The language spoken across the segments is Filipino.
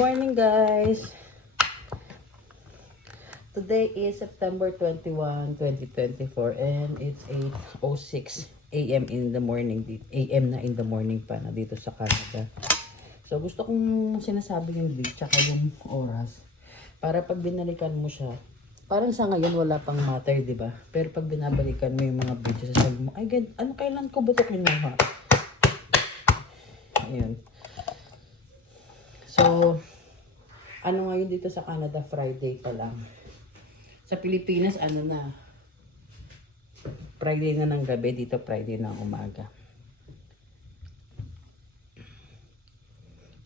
morning, guys. Today is September 21, 2024 and it's 8:06 a.m. in the morning. AM na in the morning pa na dito sa Canada. So gusto kong sinasabi yung date tsaka yung oras para pag binalikan mo siya, parang sa ngayon wala pang matter, di ba? Pero pag binabalikan mo yung mga videos, sasabi mo, ay, ano kailan ko ba ito kinuha? Ayun. So, ano ngayon dito sa Canada, Friday pa lang. Sa Pilipinas, ano na, Friday na ng gabi, dito Friday na ng umaga.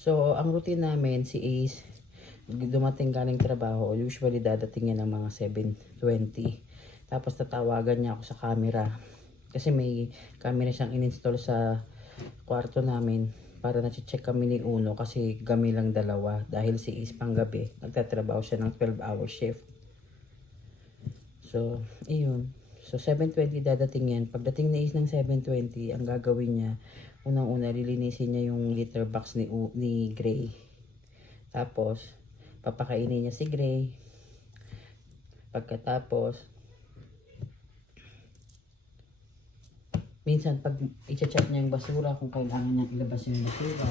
So, ang routine namin, si Ace, dumating galing trabaho, usually dadating niya ng mga 7:20. Tapos tatawagan niya ako sa camera. Kasi may camera siyang in-install sa kwarto namin para na-check kami ni Uno kasi kami lang dalawa. Dahil si Ace pang gabi, nagtatrabaho siya ng 12-hour shift. So, iyon. So, 7:20 dadating yan. Pagdating ni Ace ng 7:20, ang gagawin niya, unang-una, lilinisin niya yung litter box ni Gray. Tapos, papakainin niya si Gray. Pagkatapos, minsan pag i-check niya yung basura, kung kailangan niyang ilabas yung basura.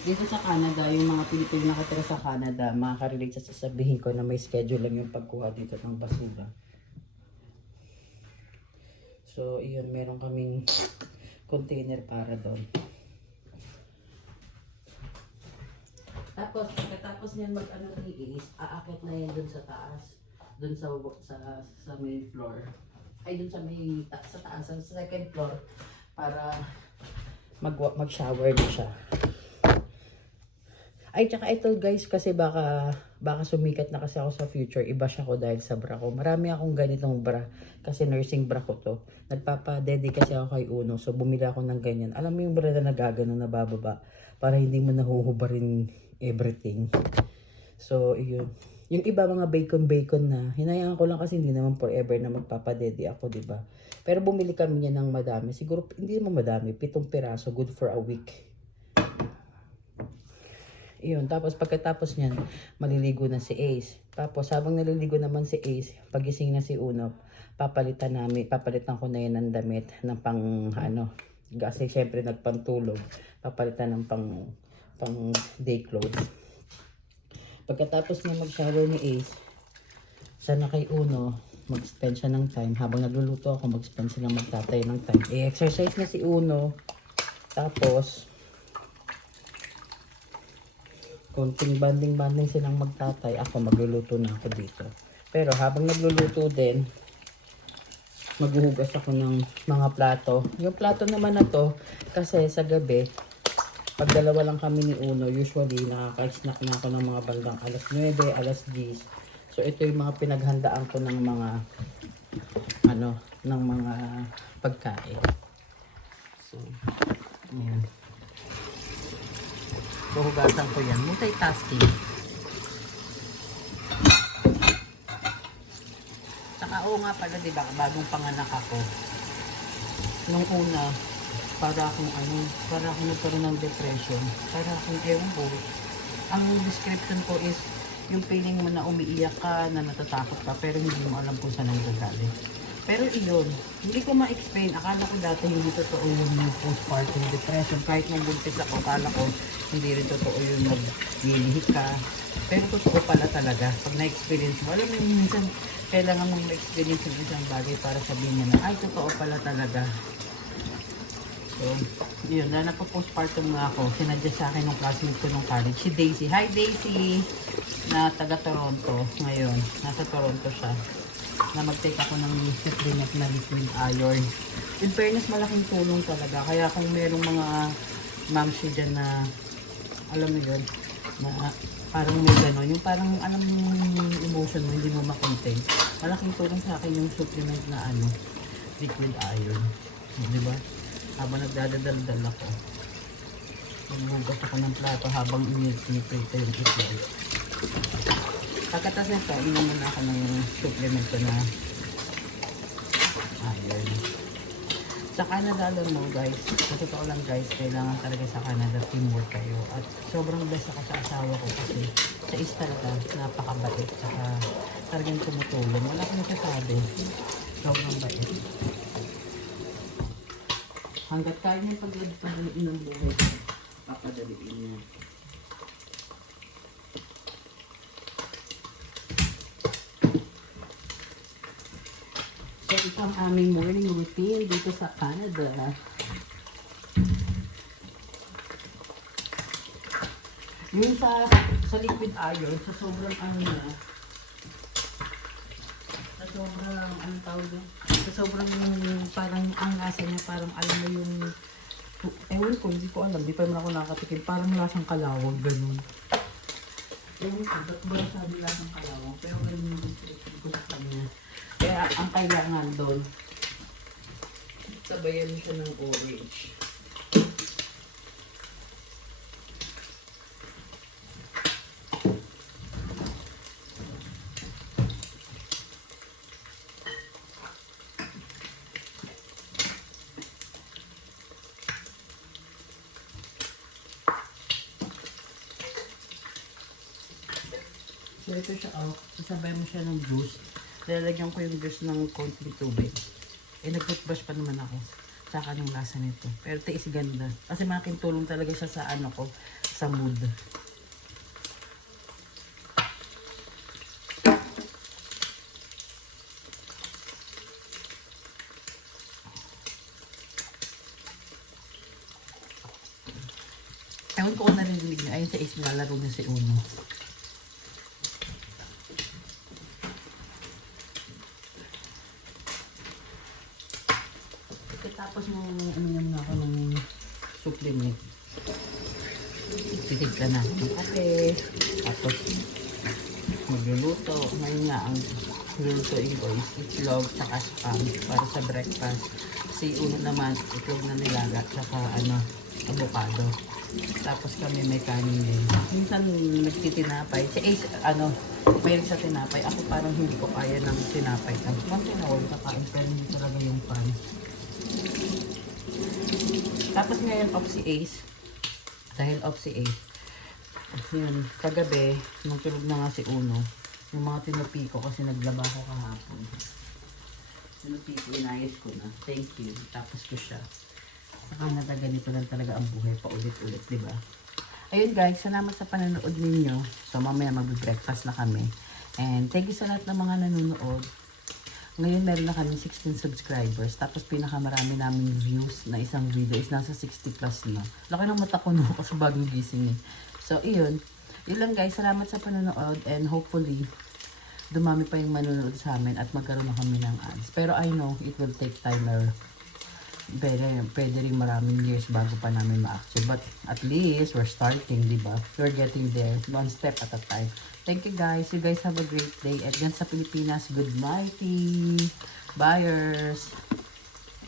Dito sa Canada, yung mga Pilipino nakatira sa Canada, makaka-relate sa sasabihin ko na may schedule lang yung pagkuha dito ng basura. So, iyon, meron kaming container para doon. Tapos, pagkatapos niyan mag-ano ni Ace, aakit na yan dun sa taas. Dun sa main floor. Ay, dun sa sa taas, sa second floor. Para mag-shower na siya. Ay, tsaka ito guys, kasi baka sumikat na kasi ako sa future. Iba siya ko dahil sa bra ko. Marami akong ganitong bra. Kasi nursing bra ko to. Nagpapa-dedi kasi ako kay Uno. So, bumili ako ng ganyan. Alam mo yung bra na nagagano na bababa. Para hindi mo nahuhubarin everything. So, yun. Yung iba mga bacon na. Hinayaan ko lang kasi hindi naman forever na magpapa-dedi ako, diba? Pero bumili kami niya ng madami. Siguro, hindi naman madami. 7 piraso. Good for a week. Iyon, tapos pagkatapos niyan, maliligo na si Ace. Tapos habang naliligo naman si Ace, pagising na si Uno, papalitan ko na yan ng damit ng pang kasi syempre nagpantulog, papalitan ng pang day clothes. Pagkatapos niya mag-shower ni Ace, sana kay Uno, mag-spend siya ng time. Habang nagluluto ako, mag-spend silang magtatay ng time. I-exercise na si Uno. Tapos, konting banding silang magtatay. Ako, magluluto na ako dito. Pero habang nagluluto din, maghuhugas ako ng mga plato. Yung plato naman na to, kasi sa gabi, pag dalawa lang kami ni Uno, usually nakaka-snack na ako ng mga bandang alas 9, alas 10. So ito yung mga pinaghandaan ko ng mga ng mga pagkain. So, ayan. Huhugasan ko yan. Multitasking. Saka oo nga pala, diba, bagong panganak ako. Nung una, para akong nagkaroon ng depression. Para akong ewan ko. Ang description ko is, yung feeling mo na umiiyak ka, na natatakot ka, pero hindi mo alam kung saan ang gagaling. Pero iyon, hindi ko ma-explain. Akala ko dati hindi totoo yung postpartum depression. Kahit nang buntis ako, akala ko hindi rin totoo yung mag-iinhik ka. Pero totoo pala talaga. Pag na-experience mo, alam mo yung minsan, kailangan mong ma-experience yung isang bagay para sabihin mo na, ay, totoo pala talaga. So, yun, na nagpo-postpartum nga ako. Sinadya sa akin ng classmate ko nung college, si Daisy. Hi, Daisy! Na taga Toronto ngayon. Nasa Toronto siya. Na mag-take ako ng supplement na liquid iron. In fairness, malaking tulong talaga. Kaya kung merong mga mamsi dyan na, alam mo yun, na parang may gano'n, yung parang alam mo yung emotion mo, hindi mo makontain. Malaking tulong sa akin yung supplement na liquid iron. Diba? Habang nagdadadaldal ako, hugas ako ng plato habang init-prito yung itlog. Pagkatas nito, inom na ako ng supplement ko na iron. Sa Canada, alam mo guys, sa totoo lang guys, kailangan talaga sa Canada teamwork kayo. At sobrang blessed ako sa asawa ko kasi sa is talaga napakabait. Saka talagang tumutulong. Wala akong nasasabi. Sobrang bait. Hanggat kaya niya pagdadaliin ng buhay, papadaliin niya. So, ito ang aming morning routine dito sa Canada. Yung sa liquid iron, sa sobrang sa sobrang, anong tawag yun? Sa sobrang parang ang lasa niya, parang alam mo yung, ewan ko, hindi ko alam, di pa naman ako nakatikim, parang lasang kalawag, ganun. Ewan ko, ba't ba sabi lasang kalawag? Pero ganun yung description ko sa kanya. Kaya ang kailangan doon, sabayan mo siya ng orange. So ito siya, sasabay mo siya ng juice. Lalagyan ko yung juice ng konting tubig. Nag-toothbrush pa naman ako. Tsaka ng lasa nito. Pero tiis ganda. Kasi malaking tulong talaga siya sa ko, sa mood. Ewan ko kung narinig niyo. Ayun sa is nilalaro niya si Uno. Tapos ano ako ng supplement. Titigla na ng kape. Tapos magluluto. Ngayon nga ang lulutuin ko is itlog saka spam para sa breakfast. Si Uno naman itlog na nilaga saka avocado. Tapos kami may kanin din. Minsan nagtitinapay. Si Ace, mayroon sa tinapay. Ako parang hindi ko kaya ng tinapay. Once in a while kakain pero hindi talaga yung pan. Tapos ngayon off si Ace. Dahil off si Ace. Yun, kagabi, nung tulog na nga si Uno, yung mga tinupi ko kasi naglaba ko kahapon. Tinupi ko, inayos ko na. Thank you. Tapos ko siya. Sa Canada, ganito lang talaga ang buhay paulit-ulit, di ba? Ayun guys, salamat sa panonood ninyo. So mamaya mag-breakfast na kami. And thank you sa lahat ng mga nanonood. Ngayon meron na kami 16 subscribers. Tapos pinakamarami naming views na isang video is nasa 60 plus na. Laki ng mata ko no kasi bagong gising eh. So iyon. Yun lang guys, salamat sa panonood. And hopefully, dumami pa yung manonood sa amin at magkaroon na kami ng ads. Pero I know it will take time or pwede rin maraming years bago pa namin ma-action. But at least, we're starting, di ba? We're getting there, one step at a time. Thank you guys. You guys have a great day. At yan sa Pilipinas, good nighty. Buyers.